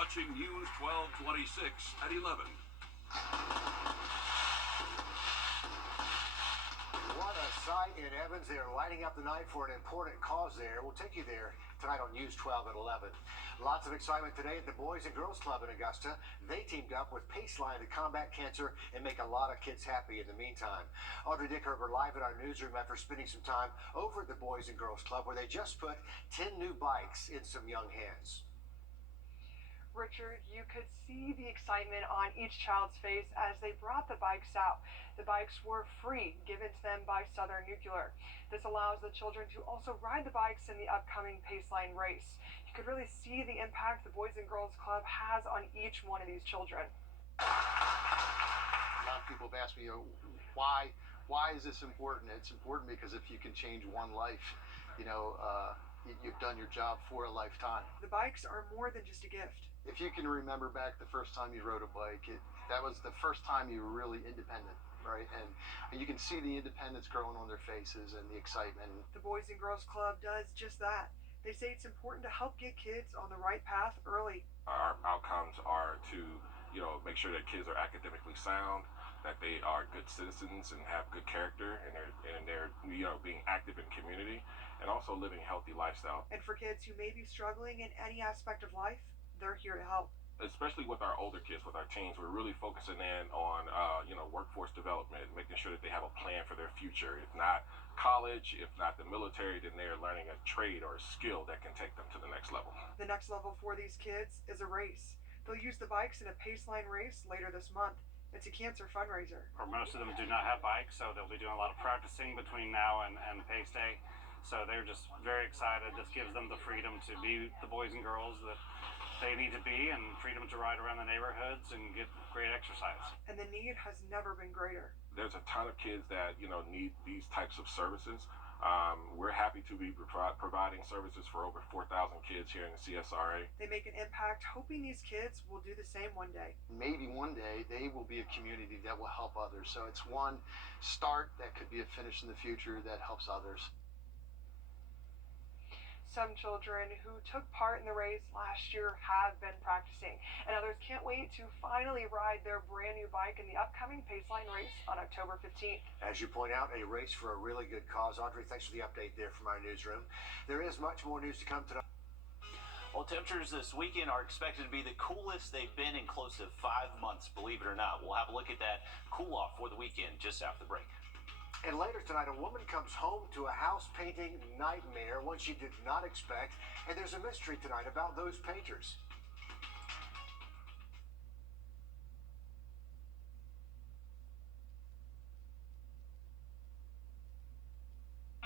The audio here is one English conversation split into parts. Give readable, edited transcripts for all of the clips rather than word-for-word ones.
watching News 1226 at 11. What a sight in Evans. They are lighting up the night for an important cause there. We'll take you there tonight on News 12 at 11. Lots of excitement today at the Boys and Girls Club in Augusta. They teamed up with Paceline to combat cancer and make a lot of kids happy in the meantime. Wrdw live in our newsroom after spending some time over at the Boys and Girls Club where they just put 10 new bikes in some young hands. Richard, you could see the excitement on each child's face as they brought the bikes out. The bikes were free, given to them by Southern Nuclear. This allows the children to also ride the bikes in the upcoming Paceline race. You could really see the impact the Boys and Girls Club has on each one of these children. A lot of people have asked me, why is this important? It's important because if you can change one life, you've done your job for a lifetime. The bikes are more than just a gift. If you can remember back the first time you rode a bike, that was the first time you were really independent, right? And you can see the independence growing on their faces and the excitement. The Boys and Girls Club does just that. They say it's important to help get kids on the right path early. Our outcomes are to, make sure that kids are academically sound, that they are good citizens and have good character, and they're being active in community, and also living healthy lifestyle. And for kids who may be struggling in any aspect of life, they're here to help. Especially with our older kids, with our teens, we're really focusing in on, workforce development, making sure that they have a plan for their future. If not college, if not the military, then they're learning a trade or a skill that can take them to the next level. The next level for these kids is a race. They'll use the bikes in a Paceline race later this month. It's a cancer fundraiser. Most of them do not have bikes, so they'll be doing a lot of practicing between now and Pace Day. So they're just very excited. This gives them the freedom to be the boys and girls that they need to be, and freedom to ride around the neighborhoods and get great exercise. And the need has never been greater. There's a ton of kids that need these types of services. We're happy to be providing services for over 4,000 kids here in the CSRA. They make an impact, hoping these kids will do the same one day. Maybe one day they will be a community that will help others. So it's one start that could be a finish in the future that helps others. Some children who took part in the race last year have been practicing, and others can't wait to finally ride their brand new bike in the upcoming Paceline race on October 15th. As you point out, a race for a really good cause. Audrey, thanks for the update there from our newsroom. There is much more news to come tonight. Well, temperatures this weekend are expected to be the coolest they've been in close to 5 months, believe it or not. We'll have a look at that cool off for the weekend just after the break. And later tonight, a woman comes home to a house painting nightmare, one she did not expect. And there's a mystery tonight about those painters.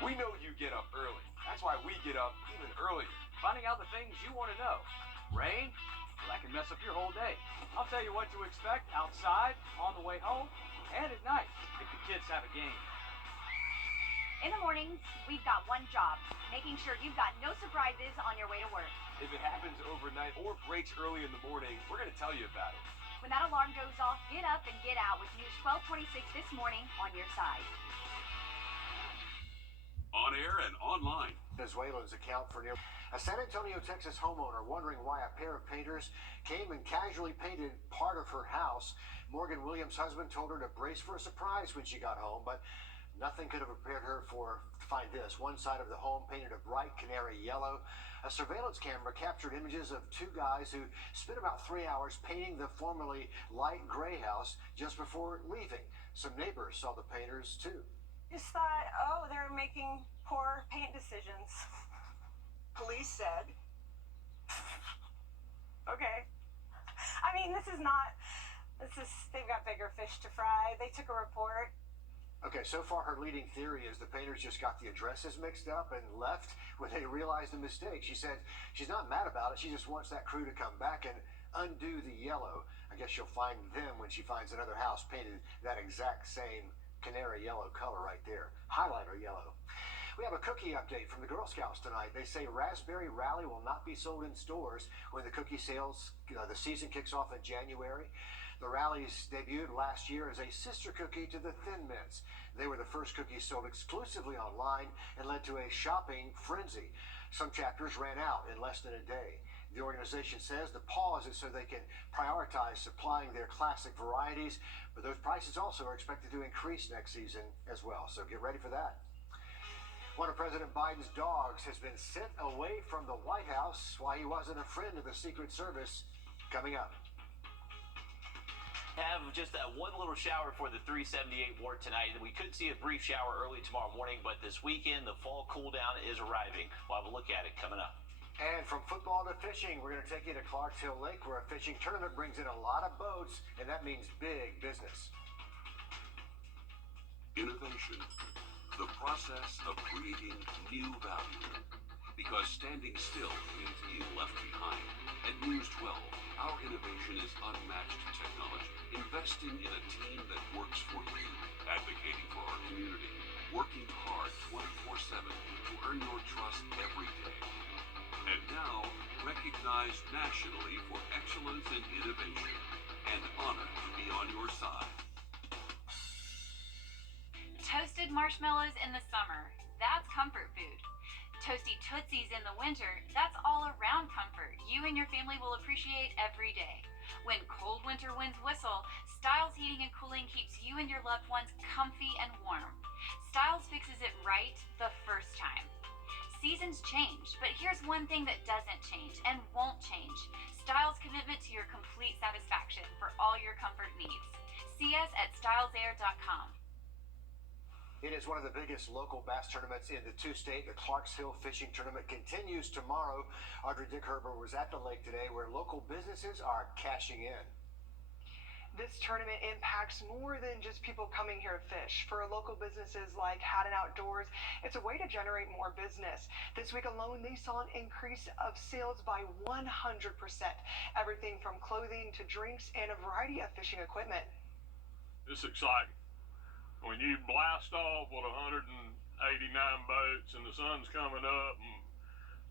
We know you get up early. That's why we get up even earlier. Finding out the things you want to know. Rain? Well, that can mess up your whole day. I'll tell you what to expect outside, on the way home, and at night if the kids have a game. In the mornings, we've got one job, making sure you've got no surprises on your way to work. If it happens overnight or breaks early in the morning, we're going to tell you about it. When that alarm goes off, get up and get out with News 1226 this morning on your side. On air and online. Venezuelans account for near a San Antonio, Texas homeowner wondering why a pair of painters came and casually painted part of her house. Morgan Williams' husband told her to brace for a surprise when she got home, but nothing could have prepared her to find this. One side of the home painted a bright canary yellow. A surveillance camera captured images of two guys who spent about 3 hours painting the formerly light gray house just before leaving. Some neighbors saw the painters too. Just thought, they're making poor paint decisions. Police said. Okay. I mean, they've got bigger fish to fry. They took a report. Okay, so far her leading theory is the painters just got the addresses mixed up and left when they realized the mistake. She said she's not mad about it. She just wants that crew to come back and undo the yellow. I guess she'll find them when she finds another house painted that exact same canary yellow color right there. Highlighter yellow. We have a cookie update from the Girl Scouts tonight. They say Raspberry Rally will not be sold in stores when the cookie sales, the season kicks off in January. The rallies debuted last year as a sister cookie to the Thin Mints. They were the first cookies sold exclusively online and led to a shopping frenzy. Some chapters ran out in less than a day. The organization says the pause is so they can prioritize supplying their classic varieties, but those prices also are expected to increase next season as well. So get ready for that. One of President Biden's dogs has been sent away from the White House while he wasn't a friend of the Secret Service. Coming up. Have just that one little shower for the 378 ward tonight. We could see a brief shower early tomorrow morning, but this weekend the fall cool down is arriving. We'll have a look at it coming up. And from football to fishing, we're going to take you to Clarks Hill Lake, where a fishing tournament brings in a lot of boats, and that means big business. Innovation, the process of creating new value. Because standing still means being left behind. At News 12, our innovation is unmatched technology, investing in a team that works for you, advocating for our community, working hard 24/7 to earn your trust every day. And now, recognized nationally for excellence in innovation, and honored to be on your side. Toasted marshmallows in the summer, that's comfort food. Toasty Tootsies in the winter, that's all around comfort you and your family will appreciate every day. When cold winter winds whistle, Styles Heating and Cooling keeps you and your loved ones comfy and warm. Styles fixes it right the first time. Seasons change, but here's one thing that doesn't change and won't change. Styles' commitment to your complete satisfaction for all your comfort needs. See us at stylesair.com. It is one of the biggest local bass tournaments in the two-state. The Clarks Hill Fishing Tournament continues tomorrow. Wrdw was at the lake today where local businesses are cashing in. This tournament impacts more than just people coming here to fish. For local businesses like Haddon Outdoors, it's a way to generate more business. This week alone, they saw an increase of sales by 100%. Everything from clothing to drinks and a variety of fishing equipment. It's exciting. When you blast off with 189 boats and the sun's coming up and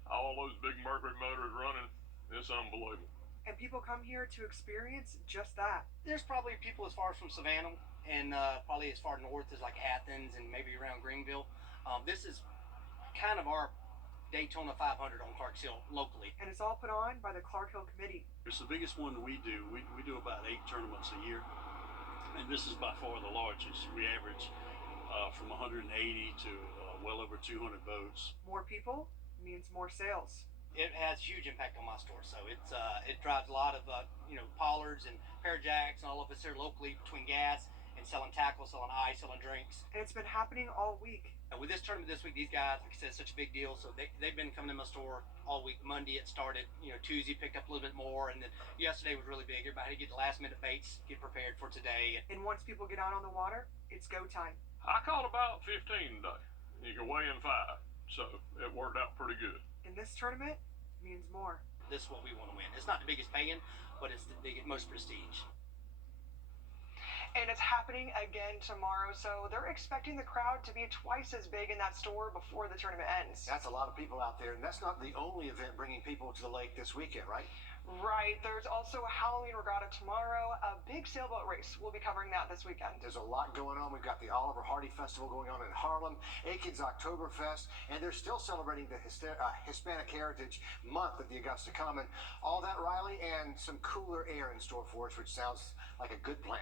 all those big Mercury motors running, it's unbelievable. And people come here to experience just that. There's probably people as far as from Savannah and probably as far north as like Athens and maybe around Greenville. This is kind of our Daytona 500 on Clarks Hill locally. And it's all put on by the Clark Hill Committee. It's the biggest one we do. We do about 8 tournaments a year. And this is by far the largest. We average from 180 to well over 200 boats. More people means more sales. It has huge impact on my store. So it drives a lot of pollards and pair jacks and all of us here locally between gas and selling tackle, selling ice, selling drinks. And it's been happening all week. And with this tournament this week, these guys, like I said, it's such a big deal. So they've been coming to my store all week. Monday it started. Tuesday picked up a little bit more, and then yesterday was really big. Everybody had to get the last minute baits, get prepared for today. And once people get out on the water, it's go time. I caught about 15 today. You can weigh in 5, so it worked out pretty good. And this tournament means more. This is what we want to win. It's not the biggest paying, but it's the most prestige. And it's happening again tomorrow, so they're expecting the crowd to be twice as big in that store before the tournament ends. That's a lot of people out there, and that's not the only event bringing people to the lake this weekend, right? Right. There's also a Halloween regatta tomorrow. A big sailboat race. We'll be covering that this weekend. There's a lot going on. We've got the Oliver Hardy Festival going on in Harlem, Aiken's Oktoberfest, and they're still celebrating the Hispanic Heritage Month at the Augusta Common. All that, Riley, and some cooler air in store for us, which sounds like a good plan.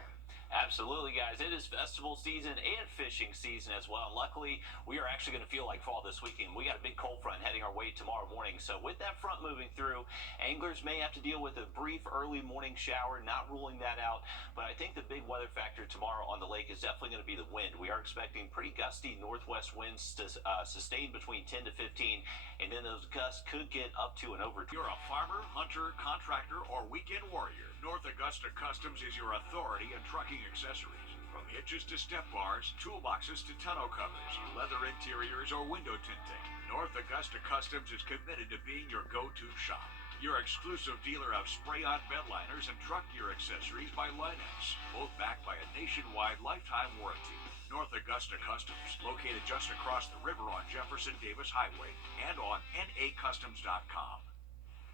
Absolutely, guys. It is festival season and fishing season as well. Luckily, we are actually going to feel like fall this weekend. We got a big cold front heading our way tomorrow morning. So with that front moving through, anglers may have to deal with a brief early morning shower, not ruling that out. But I think the big weather factor tomorrow on the lake is definitely going to be the wind. We are expecting pretty gusty northwest winds to sustain between 10 to 15, and then those gusts could get up to and over. You're a farmer, hunter, contractor, or weekend warrior. North Augusta Customs is your authority in trucking accessories. From hitches to step bars, toolboxes to tonneau covers, leather interiors, or window tinting, North Augusta Customs is committed to being your go-to shop. Your exclusive dealer of spray-on bed liners and truck gear accessories by Linex, both backed by a nationwide lifetime warranty. North Augusta Customs, located just across the river on Jefferson Davis Highway and on nacustoms.com.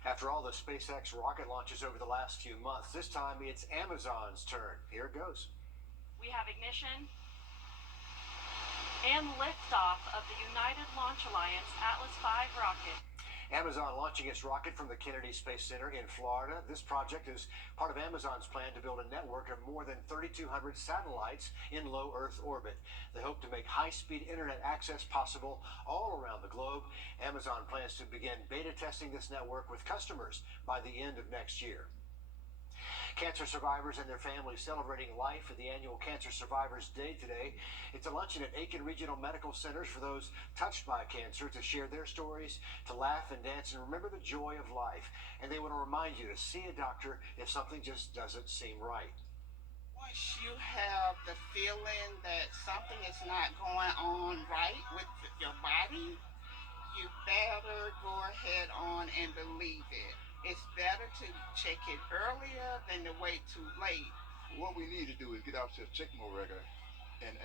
After all the SpaceX rocket launches over the last few months, this time it's Amazon's turn. Here it goes. We have ignition and liftoff of the United Launch Alliance Atlas V rocket. Amazon launching its rocket from the Kennedy Space Center in Florida. This project is part of Amazon's plan to build a network of more than 3,200 satellites in low Earth orbit. They hope to make high-speed internet access possible all around the globe. Amazon plans to begin beta testing this network with customers by the end of next year. Cancer survivors and their families celebrating life at the annual Cancer Survivors Day today. It's a luncheon at Aiken Regional Medical Centers for those touched by cancer to share their stories, to laugh and dance and remember the joy of life. And they want to remind you to see a doctor if something just doesn't seem right. Once you have the feeling that something is not going on right with your body, you better go ahead on and believe it. It's better to check it earlier than to wait too late. What we need to do is get ourselves checked more regular, and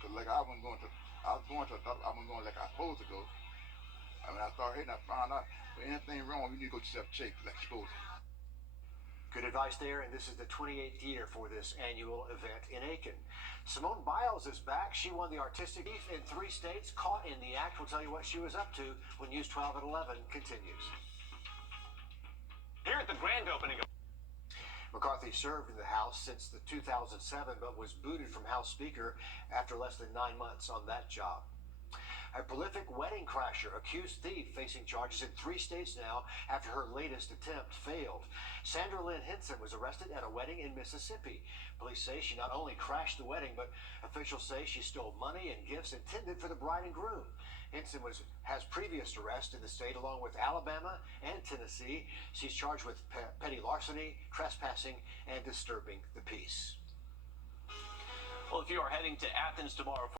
cause like I was going to a doctor, I wasn't going like I was supposed to go. I mean, I started hitting, I found out if anything wrong, you need to go get yourself checked like you're supposed to. Good advice there, and this is the 28th year for this annual event in Aiken. Simone Biles is back. She won the artistic thief in 3 states, caught in the act. We'll tell you what she was up to when News 12 at 11 continues. Here at the grand opening of McCarthy served in the House since the 2007, but was booted from House Speaker after less than 9 months on that job. A prolific wedding crasher, accused thief, facing charges in 3 states now after her latest attempt failed. Sandra Lynn Henson was arrested at a wedding in Mississippi. Police say she not only crashed the wedding, but officials say she stole money and gifts intended for the bride and groom. Henson has previous arrests in the state along with Alabama and Tennessee. She's charged with petty larceny, trespassing, and disturbing the peace. Well, if you are heading to Athens tomorrow